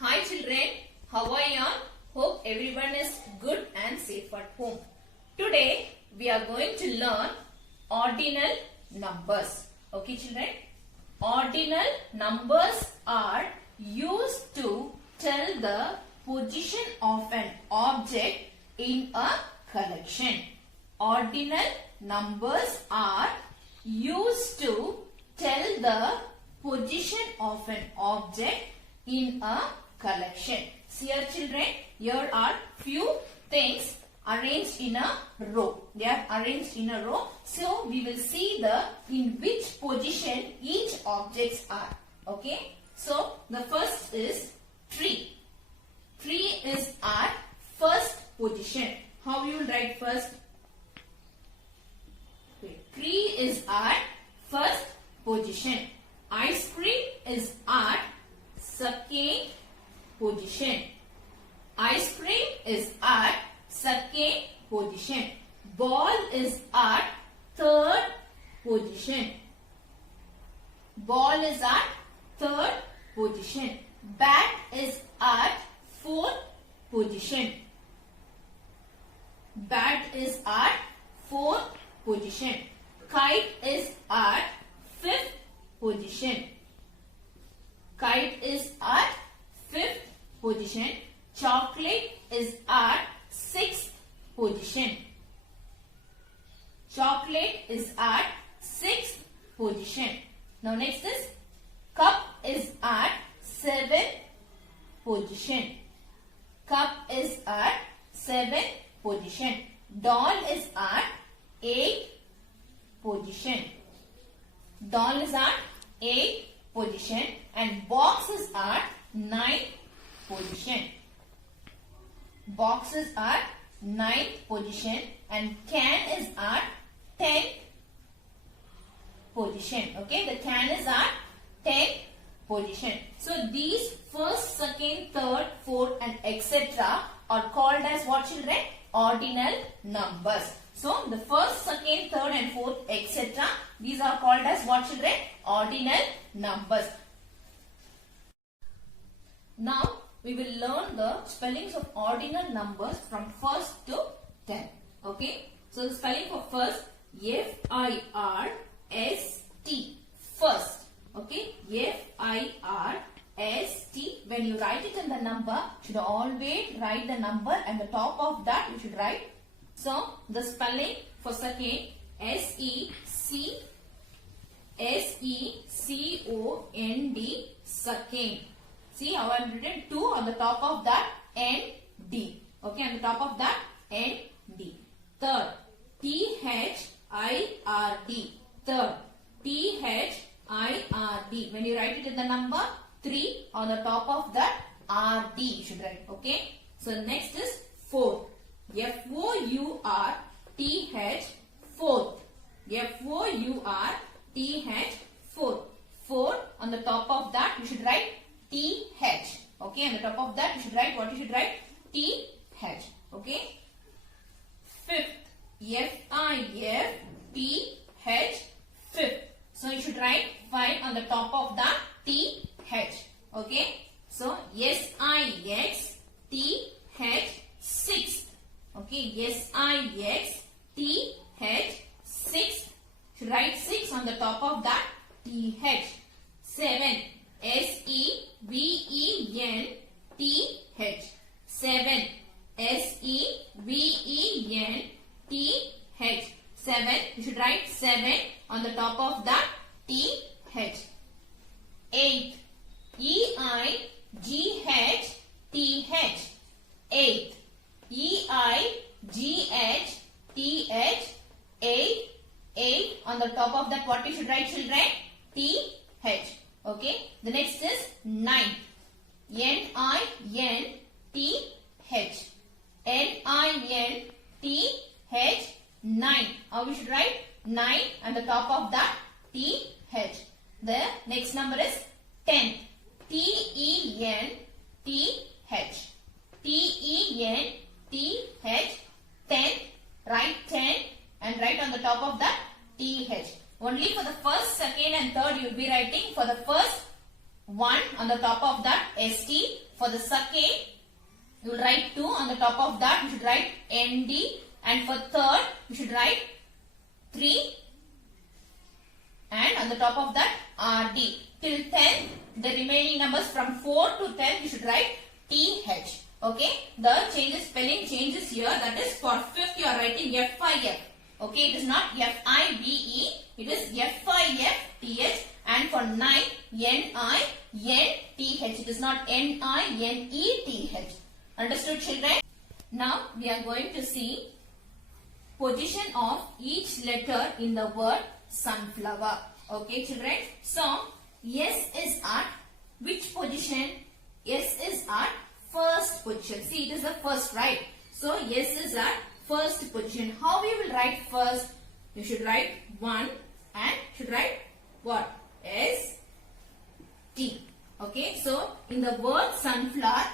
Hi children, how are you all? Hope everyone is good and safe at home. Today we are going to learn ordinal numbers. Okay children? Ordinal numbers are used to tell the position of an object in a collection. Ordinal numbers are used to tell the position of an object in a collection. See here children, here are few things arranged in a row. They are arranged in a row. So we will see the in which position each objects are. Okay. So the first is tree. Tree is at first position. How you will write first? Okay. Tree is at first position. Ice cream is at second position. Ice cream is at second position. Ball is at third position. Ball is at third position. Bat is at fourth position. Bat is at fourth position. Kite is at fifth position. Kite is at fifth position. Chocolate is at sixth position. Chocolate is at sixth position. Now next is cup is at seventh position. Cup is at seventh position. Doll is at eighth position. Doll is at eighth position and box is at ninth position. Box is at ninth position and can is at 10th position. Okay, the can is at 10th position. So these first, second, third, fourth and etc. are called as what children? Ordinal numbers. So the first, second, third and fourth etc. these are called as what children? Ordinal numbers. Now we will learn the spellings of ordinal numbers from first to 10. Okay. So the spelling for first, F-I-R-S-T. First. Okay. F-I-R-S-T. When you write it in the number, you should always write the number and the top of that you should write. So the spelling for second, S-E-C-O-N-D. Second. See how I have written 2 on the top of that and D. Okay, on the top of that and D. Third, T-H-I-R-D. Third, T-H-I-R-D. When you write it in the number 3 on the top of that R-D you should write. Okay. So next is fourth. F-O-U-R-T-H. Fourth. F-O-U-R-T-H. Fourth. Fourth on the top of that you should write T-H. Okay, on the top of that you should write what you should write? T-H. Okay. Fifth. F-I-F-T-H. Fifth. So you should write 5 on the top of the T-H. Okay. So S-I-X-T-H. Sixth. Okay. S-I-X-T-H. Sixth. Should write 6 on the top of that T-H. 7. S-E-V-E-N-T-H. 7. S-E-V-E-N-T-H. 7. You should write 7 on the top of that T-H. 8. E-I-G-H-T-H. 8. E-I-G-H-T-H. 8. 8 on the top of that what you should write children? T-H. Okay. The next is 9. N-I-N-T-H. N-I-N-T-H. 9. How we should write? 9 on the top of that T-H. The next number is 10. T-E-N-T-H. T-E-N-T-H. 10. Write 10 and write on the top of that T-H. Only for the first, second and third you will be writing for the first 1 on the top of that ST. For the second, you will write 2 on the top of that. You should write ND. And for third, you should write 3. And on the top of that RD. Till 10, the remaining numbers from 4 to 10, you should write TH. Okay. The spelling changes here. That is for fifth, you are writing FIF. Okay. It is not FIBE. It is FIFTH. And for 9, NINTH. It is not NINETH. Understood, children? Now we are going to see position of each letter in the word sunflower. Okay, children? So, S is at which position? S is at first position. See, it is the first, right? So, S is at first position. How we will write first? You should write 1 and should write what? S, T. Okay, so in the word sunflower,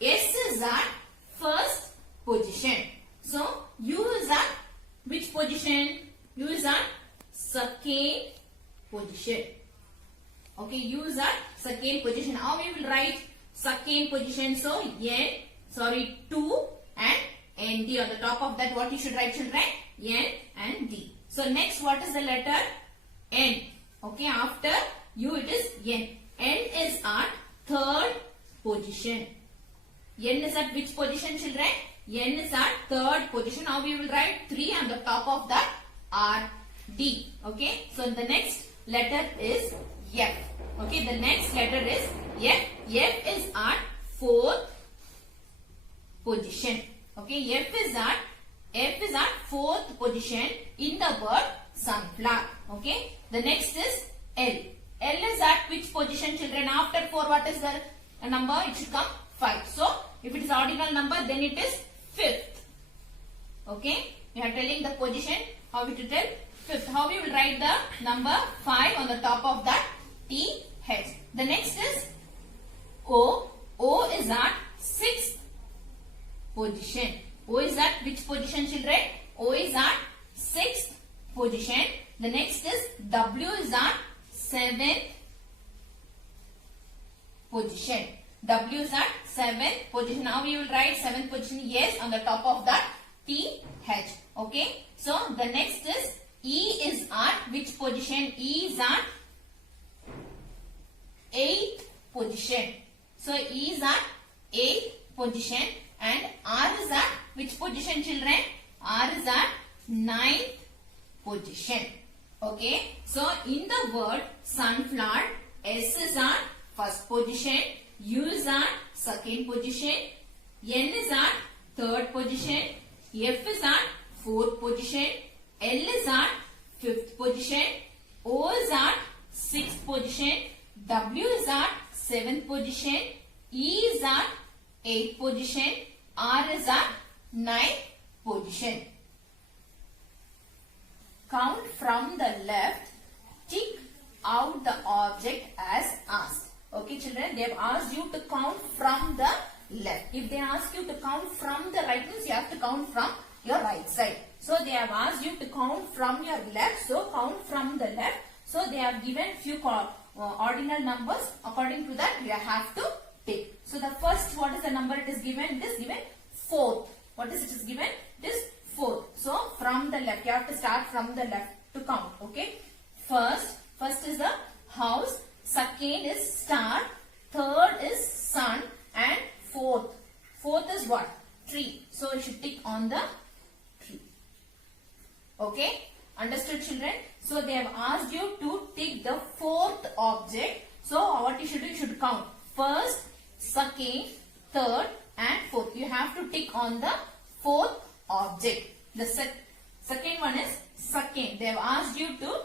S is at first position. So, U is at which position? U is at second position. Okay, U is at second position. How we will write second position? So, 2 and ND. On the top of that, what you should write, children? N and D. So, next, what is the letter? N. Okay, after U, it is N. N is at third position. N is at which position, children? N is at third position. Now we will write 3 on the top of that R, D. Okay. So the next letter is F. Okay. The next letter is F. F is at fourth position. Okay. F is at fourth position in the word sunflower. Okay. The next is L. L is at which position, children? After 4, what is the number? It should come 5. So, if it is ordinal number, then it is fifth. Okay? We are telling the position. How we to tell? Fifth. How we will write the number 5 on the top of that TH. The next is O. O is at sixth position. O is at which position, children? O is at sixth position. The next is W is at seventh position. W is at seventh position. Now we will write seventh position. Yes, on the top of that TH. Okay. So the next is E is at which position? E is at eighth position. So E is at eighth position. And R is at which position, children? R is at ninth position. Okay. So in the word sunflower, S is at first position, U is at second position, N is at third position, F is at fourth position, L is at fifth position, O is at sixth position, W is at seventh position, E is at eighth position, R is at ninth position. Count from the left, tick out the object as asked. Okay, children, they have asked you to count from the left. If they ask you to count from the right, means you have to count from your right side. So they have asked you to count from your left. So count from the left. So they have given few ordinal numbers. According to that, you have to take. So the first, what is the number it is given? It is given fourth. What is it is given? It is fourth. So from the left, you have to start from the left to count. Okay. First is the house. Second is star. Third is sun. And fourth is what? Tree. So you should tick on the tree. Okay. Understood, children? So they have asked you to tick the fourth object. So what you should do? You should count first, second, third and fourth. You have to tick on the fourth object. The second one is second. They have asked you to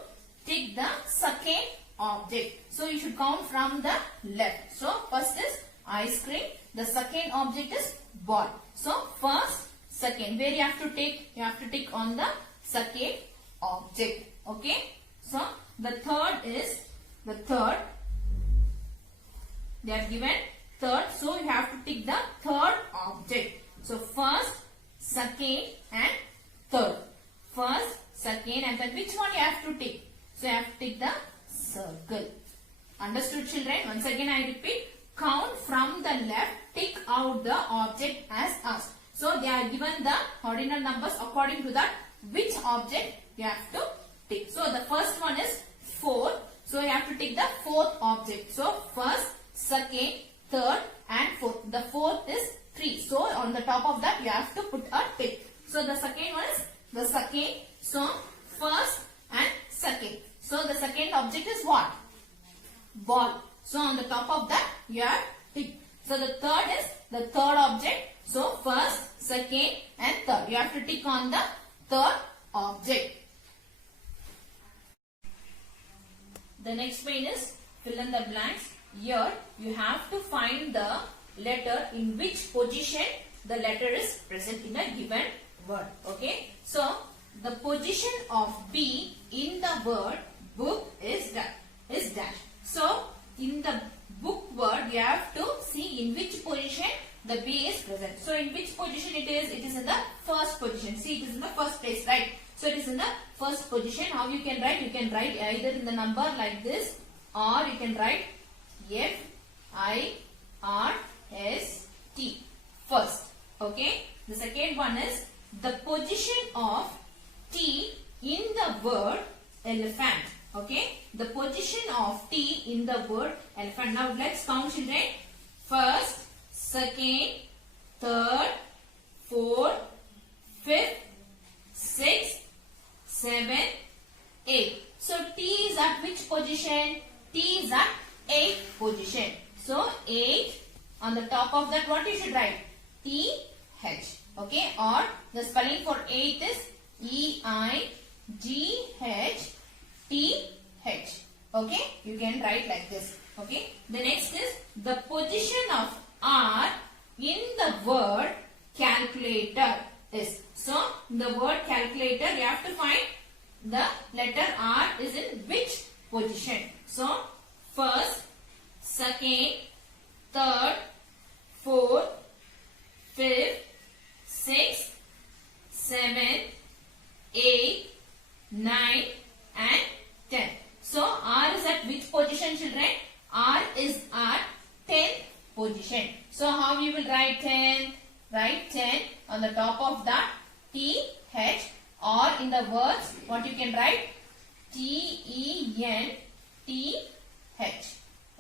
tick the second object. So you should count from the left. So first is ice cream. The second object is ball. So first, second. Where you have to tick? You have to tick on the second object. Okay. So the third is the third. They are given third. So you have to tick the third object. So first, second and third. First, second and third. Which one you have to tick? So you have to tick the circle. Understood, children? Once again I repeat. Count from the left, tick out the object as asked. So they are given the ordinal numbers according to that which object you have to tick. So the first one is 4. So you have to tick the fourth object. So first, second, third and fourth. The fourth is 3. So on the top of that you have to put a tick. So the second one is the second. So first and second. So the second object is what? Ball. So on the top of that you have tick. So the third is the third object. So first, second and third. You have to tick on the third object. The next one is fill in the blanks. Here you have to find the letter in which position the letter is present in a given word. Okay. So the position of B in the word book is dash. So in the book word you have to see in which position the B is present. So in which position it is? It is in the first position. See, it is in the first place, right? So it is in the first position. How you can write? You can write either in the number like this, or you can write F-I-R-S-T. First. Okay. The second one is the position of T in the word elephant. Okay. The position of T in the word elephant. Now let's count, children. First, second, third, fourth, fifth, sixth, seventh, eighth. So T is at which position? T is at 8th position. So 8, on the top of that what you should write? T-H. Okay. Or the spelling for 8th is E-I-G-H-T-H. Okay. You can write like this. Okay. The next is the position of R in the word calculator is. So the word calculator you have to find the letter R is in which position. So first, second, third, fourth, fifth, sixth, seventh, eighth, ninth and 10th. So R is at which position, children? R is at 10th position. So how you will write 10? Write 10 on the top of that T-H, or in the words what you can write? T-E-N-T-H.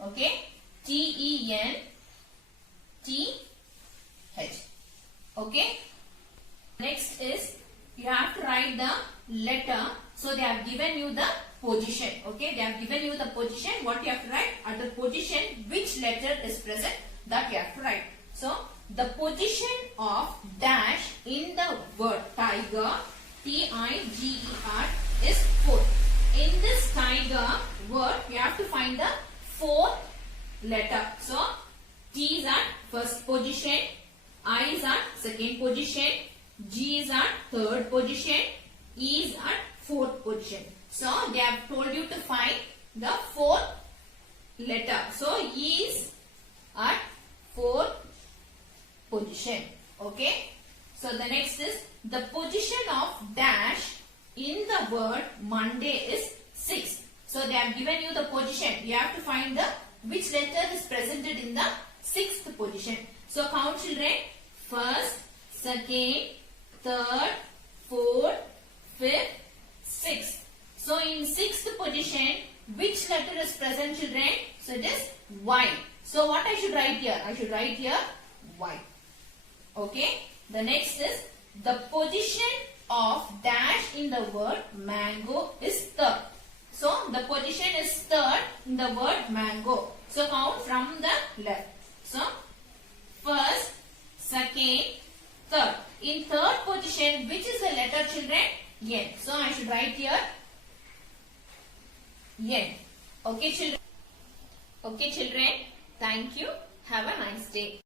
Okay. T-E-N-T-H. Okay. Next is you have to write the letter. So they have given you the position. Okay. They have given you the position. What you have to write? At the position which letter is present, that you have to write. So the position of dash in the word tiger, T-I-G-E-R, is 4. In this tiger word, you have to find the fourth letter. So T is at first position, I is at second position, G is at third position, E is at fourth position. So they have told you to find the fourth letter. So E is at fourth position. Okay. So the next is the position of dash in the word Monday is 6. So they have given you the position. You have to find the which letter is presented in the 6th position. So count, children. First, second, third, fourth, fifth, sixth. So in 6th position, which letter is present, children? So it is Y. So what I should write here? I should write here Y. Okay. The next is the position of dash in the word mango is third. So the position is third in the word mango. So count from the left. So first, second, third. In third position, which is the letter, children? N. So I should write here N. Okay, children. Okay, children. Thank you. Have a nice day.